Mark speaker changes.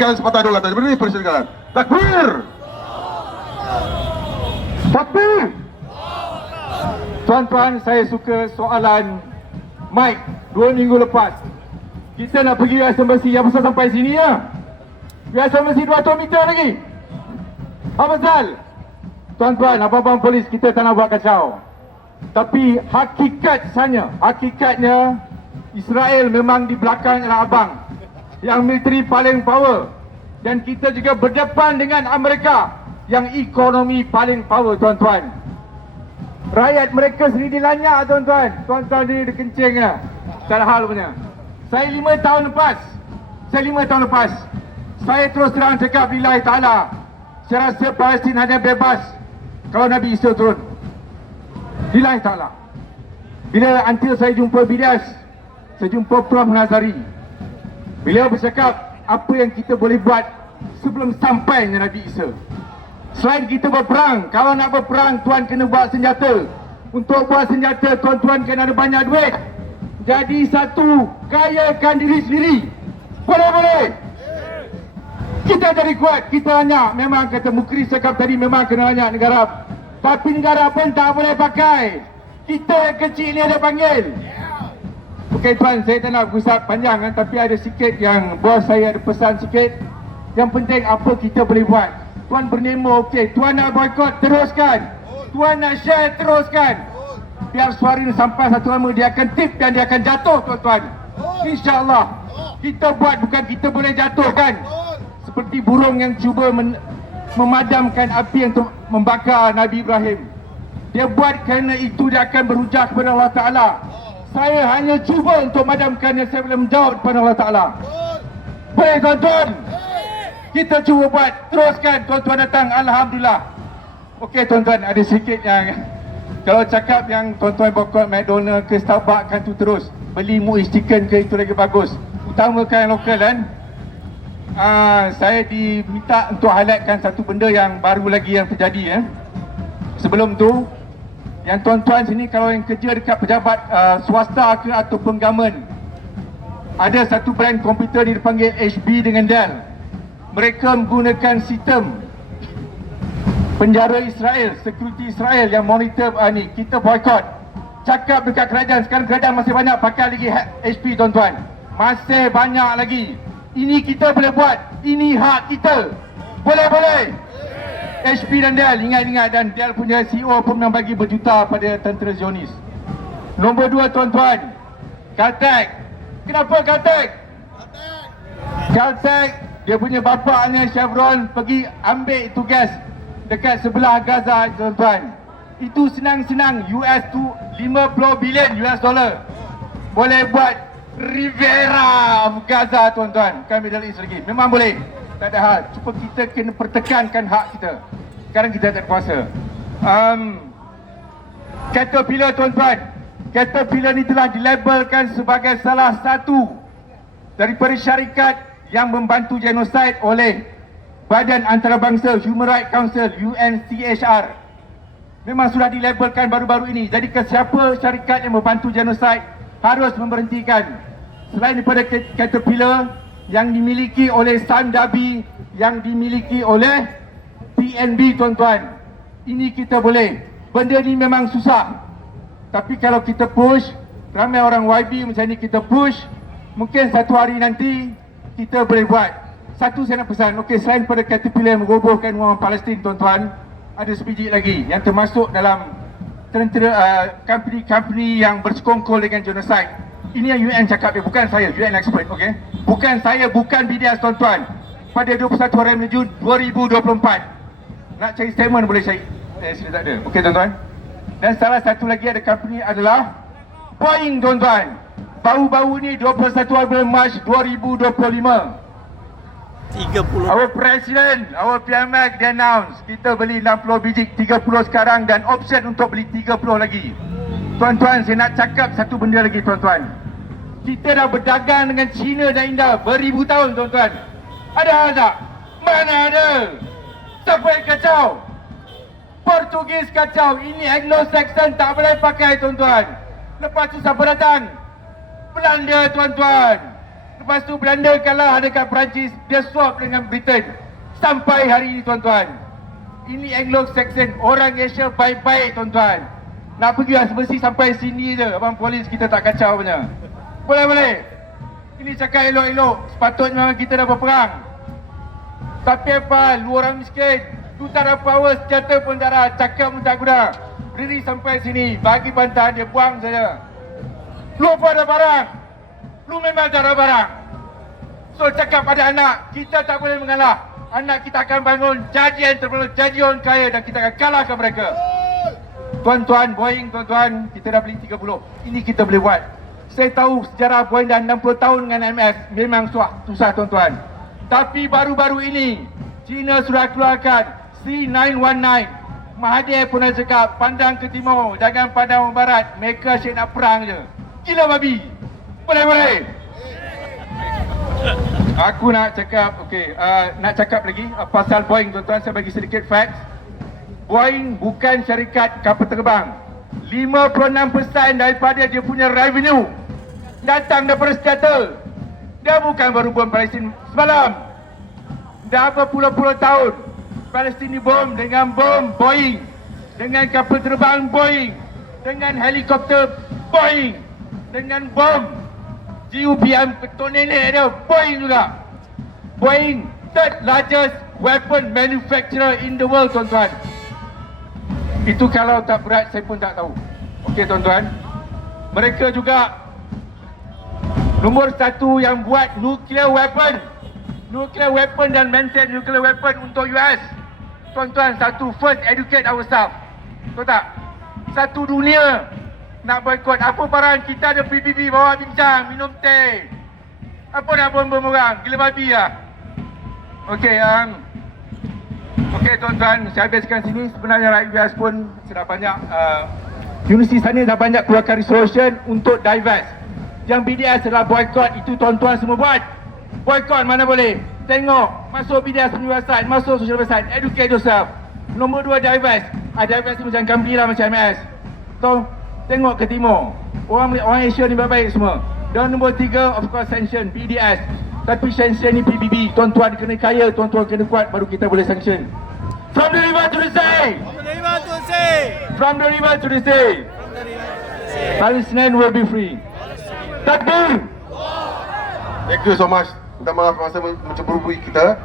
Speaker 1: Kalian sepatah dulu atas berdiri persilakan. Takbir.
Speaker 2: Takbir! Tuan-tuan, saya suka soalan Mike dua minggu lepas. Kita nak pergi US Embassy, apa pasal sampai sini ya? US Embassy 200 meter lagi. Apa pasal? Tuan-tuan, abang-abang polis kita tak nak buat kacau. Tapi hakikat sana, hakikatnya Israel memang di belakang ialah abang. Yang militeri paling power. Dan kita juga berdepan dengan Amerika yang ekonomi paling power tuan-tuan. Rakyat mereka sendiri dilanyak tuan-tuan. Tuan-tuan ni dia kencing lah. Tak ada hal punya. Saya lima tahun lepas. Saya lima tahun lepas. Saya terus terang cakap lillahi ta'ala. Saya rasa Palestin hanya bebas kalau Nabi Isa turun. Lillahi ta'ala. Bila until saya jumpa Bidas, saya jumpa Prof. Nazari. Beliau bercakap apa yang kita boleh buat sebelum sampainya Nabi Isa. Selain kita berperang, kalau nak berperang tuan kena buat senjata. Untuk buat senjata tuan-tuan kena ada banyak duit. Jadi satu, kayakan diri sendiri. Boleh-boleh. Kita jadi kuat, kita banyak. Memang kata Mukri cakap tadi memang kena banyak negara. Tapi negara pun tak boleh pakai. Kita yang kecil ni ada panggil. Tuan, saya tak nak gusap panjang kan, tapi ada sikit yang bos saya ada pesan sikit. Yang penting apa kita boleh buat. Tuan bernemo okey, tuan nak boykot teruskan. Tuan nak share teruskan. Biar suara ini sampai satu lama dia akan tip dan dia akan jatuh tuan-tuan. InsyaAllah. Kita buat bukan kita boleh jatuhkan. Seperti burung yang cuba men- memadamkan api untuk membakar Nabi Ibrahim. Dia buat kerana itu dia akan berhujah kepada Allah Ta'ala. Saya hanya cuba untuk memadamkan yang saya boleh menjawab kepada Allah Ta'ala. Baik tuan-tuan. Kita cuba buat. Teruskan tuan-tuan datang. Alhamdulillah. Okey tuan-tuan ada sikit yang kalau cakap yang tuan-tuan bokot McDonald ke Starbucks kan tu terus beli Muiz chicken ke itu lagi bagus. Utamakan yang lokal kan. Ah, saya diminta untuk highlightkan satu benda yang baru lagi yang terjadi eh. Sebelum tu yang tuan-tuan sini kalau yang kerja dekat pejabat uh, swasta ke ataupun government ada satu brand komputer dipanggil HP dengan Dell. Mereka menggunakan sistem penjara Israel, security Israel yang monitor uh, ni. Kita boycott. Cakap dekat kerajaan, sekarang kerajaan masih banyak pakai lagi ha- HP tuan-tuan. Masih banyak lagi. Ini kita boleh buat. Ini hak kita. Boleh-boleh. HP dan Dell, ingat-ingat dan Dell punya CEO pun pernah bagi berjuta pada tentera Zionis. Nombor dua tuan-tuan, Caltech. Kenapa Caltech? Caltech, dia punya bapaknya Chevron pergi ambil tugas dekat sebelah Gaza tuan-tuan. Itu senang-senang US tu 50 bilion US dollar. Boleh buat Rivera of Gaza tuan-tuan. Kan Middle East lagi. Memang boleh. Tak ada hal. Cuma kita kena pertekankan hak kita. Sekarang kita tak kuasa. Um, Caterpillar tuan-tuan. Caterpillar ni telah dilabelkan sebagai salah satu daripada syarikat yang membantu genosid oleh Badan Antarabangsa Human Rights Council UNCHR. Memang sudah dilabelkan baru-baru ini. Jadi kesiapa syarikat yang membantu genosid harus memberhentikan. Selain daripada Cat- Caterpillar yang dimiliki oleh Sandabi yang dimiliki oleh PNB tuan-tuan. Ini kita boleh. Benda ni memang susah. Tapi kalau kita push, ramai orang YB macam ni kita push, mungkin satu hari nanti kita boleh buat. Satu saya nak pesan, okey selain pada Caterpillar yang merobohkan orang Palestin tuan-tuan, ada sebiji lagi yang termasuk dalam tentera uh, company-company yang bersekongkol dengan genocide. Ini yang UN cakap dia, bukan saya, UN expert, okey? Bukan saya, bukan BDS tuan-tuan. Pada 21 hari Jun 2024. Nak cari statement boleh cari. Eh, sini tak ada. Okey tuan-tuan. Dan salah satu lagi ada company adalah Boeing tuan-tuan. Baru-baru ni 21 bulan Mac 2025.
Speaker 3: 30
Speaker 2: Our President, our PMX dia announce kita beli 60 biji 30 sekarang dan option untuk beli 30 lagi. Tuan-tuan, saya nak cakap satu benda lagi tuan-tuan. Kita dah berdagang dengan China dan India beribu tahun tuan-tuan. Ada tak? Mana ada? Yang kacau? Portugis kacau. Ini Anglo-Saxon tak boleh pakai tuan-tuan. Lepas tu siapa datang? Belanda tuan-tuan. Lepas tu Belanda kalah dekat Perancis, dia swap dengan Britain. Sampai hari ini tuan-tuan. Ini Anglo-Saxon, orang Asia baik-baik tuan-tuan. Nak pergi as besi sampai sini je, abang polis kita tak kacau punya. Boleh-boleh. Ini cakap elok-elok, sepatutnya memang kita dah berperang. Tapi apa, lu orang miskin. Lu tak ada power, senjata pun tak ada, cakap pun tak guna. Berdiri sampai sini, bagi bantahan dia, buang saja. Lu apa ada barang? Lu memang tak ada barang. So cakap pada anak, kita tak boleh mengalah. Anak kita akan bangun jajian terbaru, janji orang kaya dan kita akan kalahkan mereka. Tuan-tuan, Boeing tuan-tuan, kita dah beli 30. Ini kita boleh buat. Saya tahu sejarah Boeing dah 60 tahun dengan MS memang susah, susah tuan-tuan. Tapi baru-baru ini, China sudah keluarkan C919. Mahathir pun dah cakap, pandang ke timur, jangan pandang ke barat. Mereka asyik nak perang je. Gila babi. Boleh-boleh. Aku nak cakap, okey, uh, nak cakap lagi uh, pasal Boeing tuan-tuan, saya bagi sedikit facts. Boeing bukan syarikat kapal terbang. 56% daripada dia punya revenue datang daripada senjata. Dia bukan baru bom Palestin semalam. Dah berpuluh-puluh tahun Palestin bom dengan bom Boeing, dengan kapal terbang Boeing, dengan helikopter Boeing, dengan bom GUPM ketua nenek dia Boeing juga. Boeing third largest weapon manufacturer in the world tuan-tuan. Itu kalau tak berat saya pun tak tahu. Okey tuan-tuan. Mereka juga nombor satu yang buat nuclear weapon. Nuclear weapon dan maintain nuclear weapon untuk US. Tuan-tuan, satu first educate ourselves. Tahu tak? Satu dunia nak boykot. Apa barang kita ada PBB bawa bincang, minum teh. Apa nak bom-bom orang? Gila babi lah. Okey, yang Okey tuan-tuan, saya habiskan sini. Sebenarnya rakyat US pun sudah banyak uh, Universiti sana dah banyak keluarkan resolution untuk divest. Yang BDS adalah boykot itu tuan-tuan semua buat. Boykot mana boleh. Tengok, masuk BDS punya website, masuk social website, educate yourself. Nombor dua divest. Ah, divest ni macam company lah macam MS. So, tengok ke timur. Orang orang Asia ni baik-baik semua. Dan nombor tiga, of course, sanction, BDS. Tapi sanction ni PBB. Tuan-tuan kena kaya, tuan-tuan kena kuat, baru kita boleh sanction. From the river to the sea!
Speaker 3: Menerima Tuan Seh.
Speaker 2: From the river to the sea! Palestinian will be free. Takbir!
Speaker 1: Thank you so much. Minta maaf masa mencemburui kita.